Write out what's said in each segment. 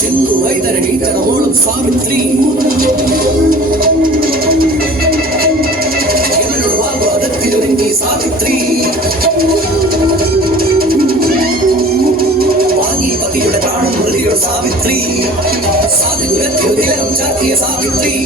ചെന്നു വൈതരണി തടവോളം സാവിത്രി സാവിത്രി വാങ്ങി പതിയുടെ പ്രാണം ഹൃദയ സാവിത്രി സാധുരത്തിൽ തിലകം ചാർത്തിയ സാവിത്രി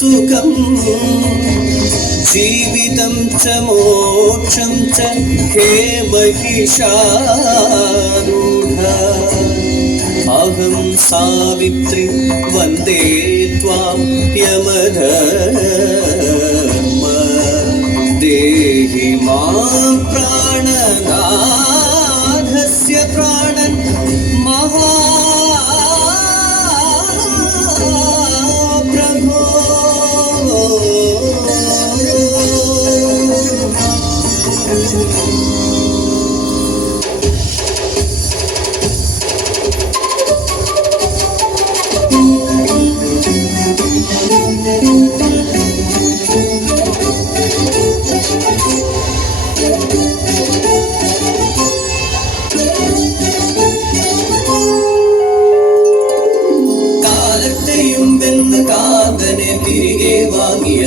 സുഖം ജീവിതം ച മോക്ഷം ച ഹേ മഹിഷാരൂഢ അഹം സാവിത്രി വന്ദേ ത്വാം യമധർമ്മ ദേഹി മാം പ്രാണനാഥസ്യ പ്രാണൻ മഹാ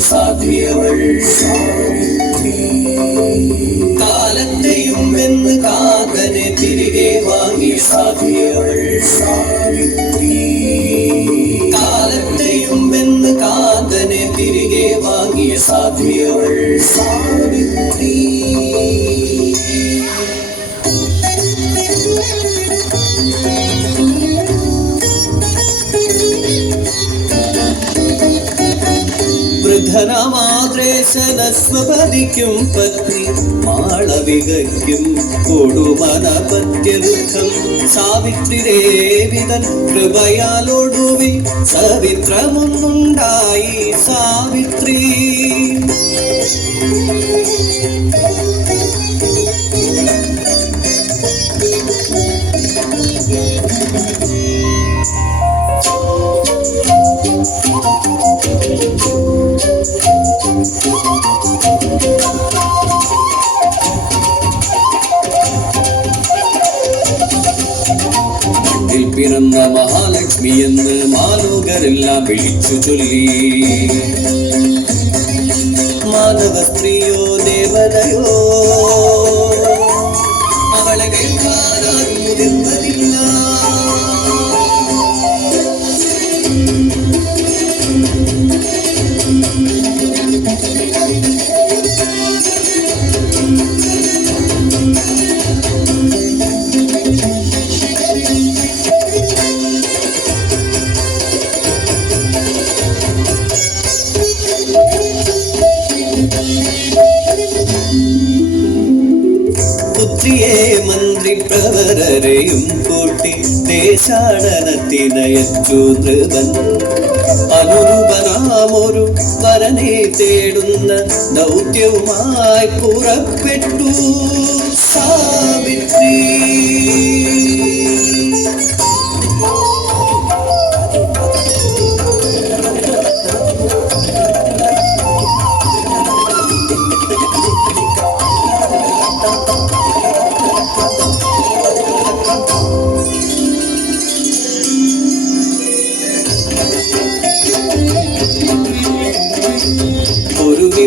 സാധ്യവൾ കാലത്തെയും എന്ന് കാതനെ തിരികെ വാങ്ങി സാധ്യവൾ കാലത്തെയും എന്ന് കാതനെ തിരികെ വാങ്ങിയ സാധ്യവൾ സാവിത്രി ധനമാദ്രേശനസ്വപതിക്കും പത്നി മാളവികയ്ക്കും കൊടുമന പറ്റിയ ദുഃഖം സാവിത്രി ദേവിതൻ കൃപയാലൊടുവിൽ സവിത്രമൊന്നുണ്ടായി സാവിത്രി പിറന്ന മഹാലക്ഷ്മി എന്ന് മാലോകരെല്ലാം വിളിച്ചു ചൊല്ലി മാനവ സ്ത്രീയോ ദേവതയോ അവളെ കേൾക്കാനാരും മുതിർന്നതില്ല പുത്രിയെ മന്ത്രി പ്രവരരെയും കൂട്ടി ദേശാടനത്തിനയച്ചു നൃപൻ അനുരൂപനാമൊരു വരനെ തേടുന്ന ദൗത്യവുമായി പുറപ്പെട്ടു സാവിത്രി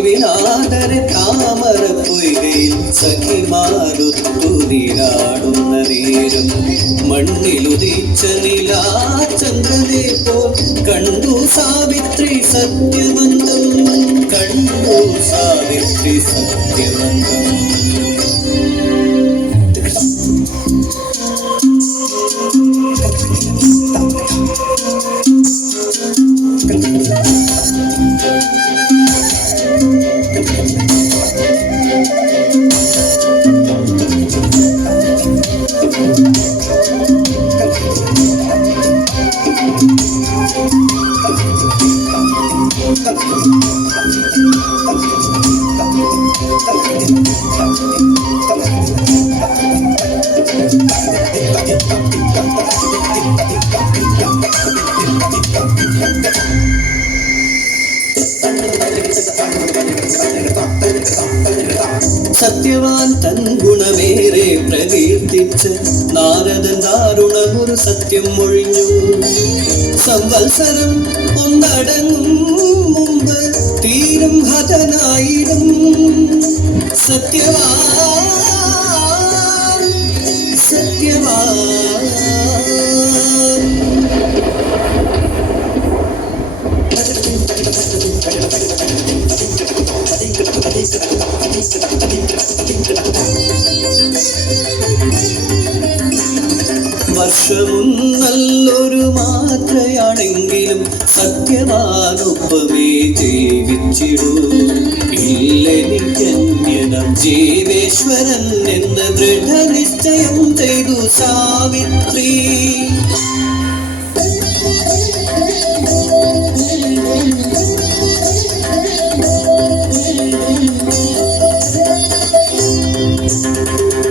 വിനാദരെ താമര പൊയ്കയിൽ സഖിമാരുത്തു നീരാടുന്ന നേരം മണ്ണിലുദിച്ച നിലാചന്ദ്രനെ പോൽ കണ്ടു സാവിത്രി സത്യവന്തം കണ്ടു സാവിത്രി സത്യവന്തം സത്യവാൻ തൻ ഗുണമേറെ പ്രകീർത്തിച്ച് നാരദൻ ദാരുണമൊരു സത്യം മൊഴിഞ്ഞു. സംവത്സരം ഒന്നടങ്ങും മുമ്പ് തീരും ഹതനായിടും. സത്യവാൻ സത്യവാൻ വർഷവും നല്ലൊരു മാത്രയാണെങ്കിലും സത്യവാനൊപ്പമേ ജീവിച്ചിടൂ. ഇല്ലെനിക്കന്യനം ജീവേശ്വരൻ എന്ന ദൃഢനിശ്ചയം ചെയ്തു സാവിത്രി.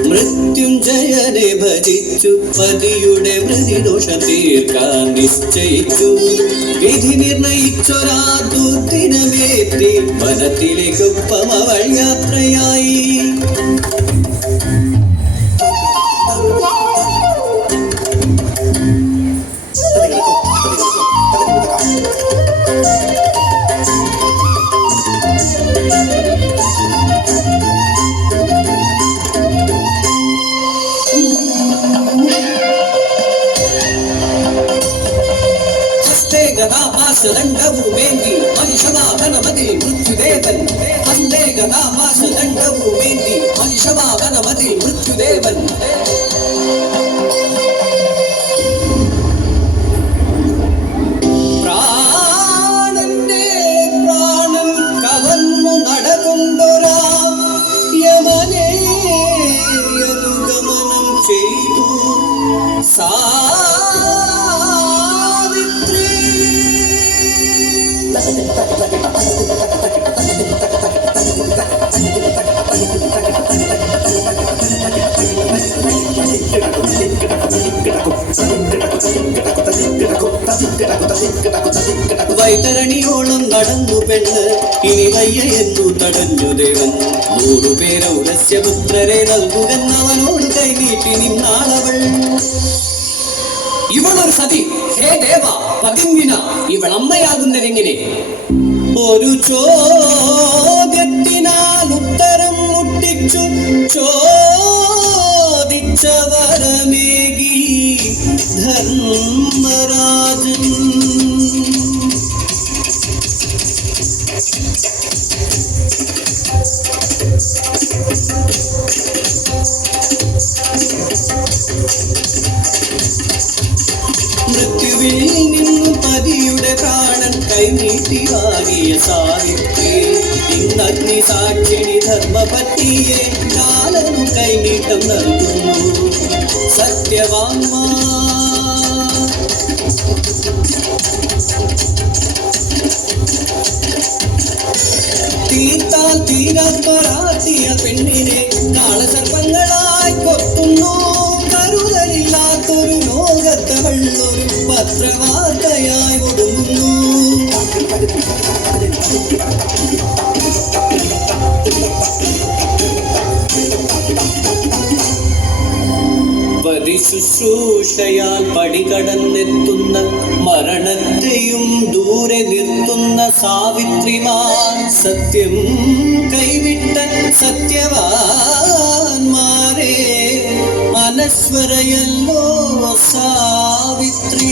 മൃത്യുഞ്ജയനെ ഭജിച്ചു പതിയുടെ മൃതിദോഷ തീർക്കാൻ നിശ്ചയിച്ചു. വിധി നിർണയിച്ചൊരാ ദുർദിനമേറ്റി വനത്തിലേക്കൊപ്പം അവൾ യാത്രയായി. ഗതാപാശദണ്ഡവുമേന്തി മഹിഷവാഹനമതിൽ മൃത്യുദേവൻ. ഹസ്തേ ഗതാപാശദണ്ഡവുമേന്തി മഹിഷവാഹനമതിൽ മൃത്യുദേവൻ. പ്രാണന്റെ പ്രാണൻ കവന്നു നടകൊണ്ടൊരാ യമനെ അനുഗമനം ചെയ്തു വൈതരണിയോളം നടന്നു പെണ്ണ്. ഇനി വയ്യ എന്നു തടഞ്ഞു ദേവൻ. 100 പേരൗരസ്യപുത്രരെ നൽകുകെന്നവനോട് കൈനീട്ടി നിന്നാളവൾ. ഇവളൊരു സതി. ഹേ ദേവ പതിന്വിന ഇവളമ്മയാകുന്നതെങ്ങനെ? ഒരു ചോദ്യത്തിനാൽ ഉത്തരം മുട്ടിച്ചു ചോദിച്ച വരമേകി ധർമ്മരാജൻ. മൃത്യുവിൽ നിന്നു പതിയുടെ പ്രാണൻ കൈനീട്ടി വാങ്ങിയ സാവിത്രി. ഇന്നഗ്നി സാക്ഷിണി ധർമ്മപത്നിയെ കാലനു കൈനീട്ടം നൽകുന്നു. സത്യവാന്മാ തീർത്താൽ തീരാത്തൊരാട്ടിയ പെണ്ണിനെ കാളസർപ്പങ്ങളായി കൊത്തുന്നു. കരുതലില്ലാത്തൊരു ലോകത്തവള്ളൊരു പത്രവാർത്തയായി ഒടുങ്ങുന്നു. ശുശ്രൂഷയാൽ പടികടന്നെത്തുന്ന മരണത്തെയും ദൂരെ നിർത്തുന്ന സാവിത്രിമാർ. സത്യം കൈവിട്ട സത്യവാന്മാരെ അനശ്വരയല്ലോ സാവിത്രി.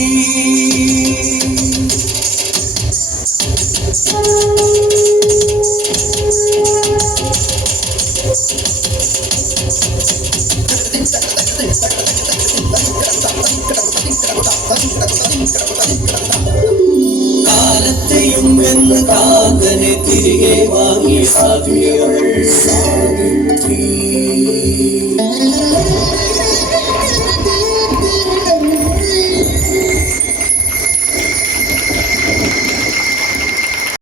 കാലത്തെയും എന്ന് കാന്തനെ തിരികെ വാങ്ങി സാവിത്രി.